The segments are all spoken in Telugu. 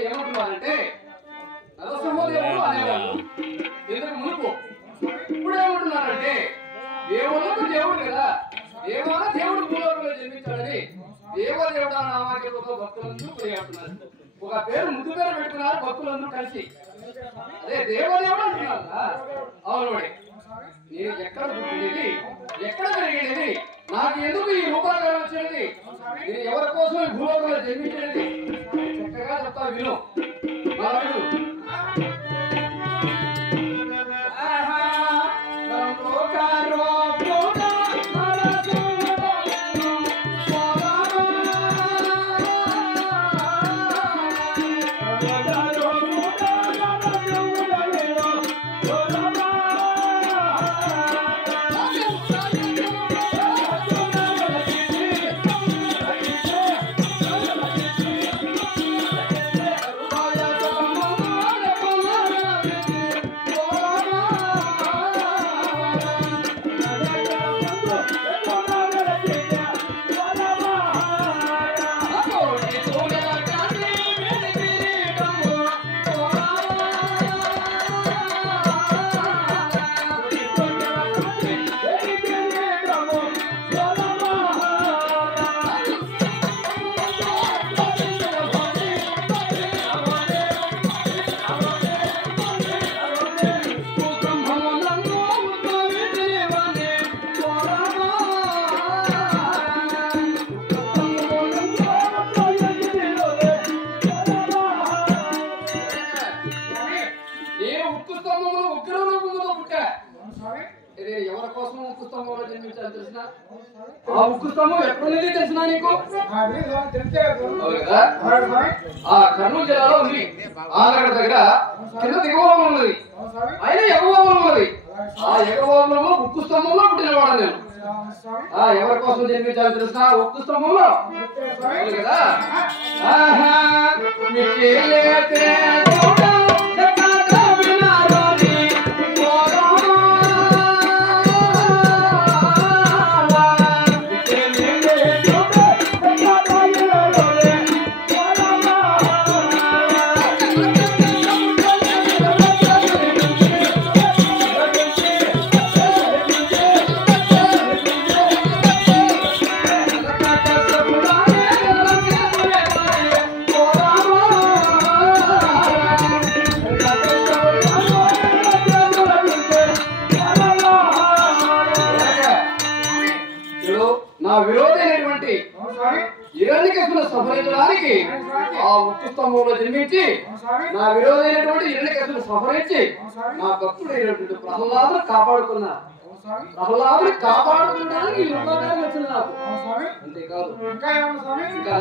ఏమంటున్నారంటే నరసింహదేవుడు అనేవాడు ఎందుకు మునుపు ఇప్పుడు ఏమంటున్నారంటే దేవుళ్ళకు దేవుడు కదా దేవాల దేవుడు భూలోకంలో జన్మించాడని దేవదేవుడు నామాకేతో భక్తులందరూ కొనియాడుతున్నారు. ఒక పేరు ముద్దు పేరు పెట్టుకున్నారు భక్తులందరూ కలిసి. అదే దేవదేవుడు అంటున్నారు. అవును నేను ఎక్కడ పుట్టినది ఎక్కడ పెరిగినది నాకు ఎందుకు ఈ రూపాకారం వచ్చినది నేను ఎవరి కోసం ఈ భూలోకంలో జన్మించినది చక్కగా చెప్తా విను. ఎవరి కోసం ఉక్కు స్తంభంలో జన్మించాలి తెలిసిన ఆ ఉక్కు స్తంభం ఎక్కడున్నది తెలిసిన నీకు ఆ కర్నూలు జిల్లాలో ఉంది. ఆనగడ దగ్గర కింద దిగువం ఉన్నది అయినా ఎగవోమం ఉన్నది. ఆ ఎగవోమంలో ఉక్కు స్తంభంలో పుట్టినవాడు నేను. ఎవరి కోసం జన్మించాలి తెలిసిన ఉక్కు స్తంభంలో కదా. నా విరోధైనటువంటి హిరణ్యకశిపును సంహరించడానికి ఆ ఉక్కు స్తంభంలో జన్మించి నా విరోధైనటువంటి హిరణ్యకశిపును సంహరించి నా భక్తుడైనటువంటి ప్రహ్లాదును కాపాడుకున్నా. ప్రహ్లాదుని కాపాడుకోవడానికి ఈ రూపాకారం వచ్చింది నాకు. అంతేకాదు ఇంకా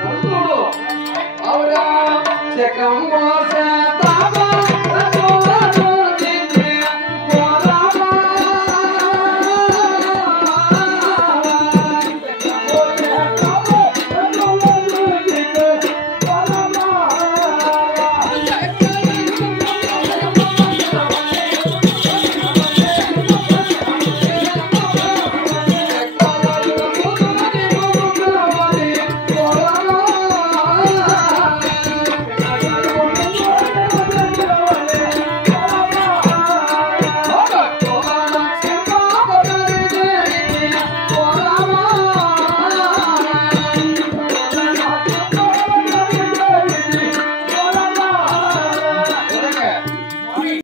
చదువుతుడు ఆవిడ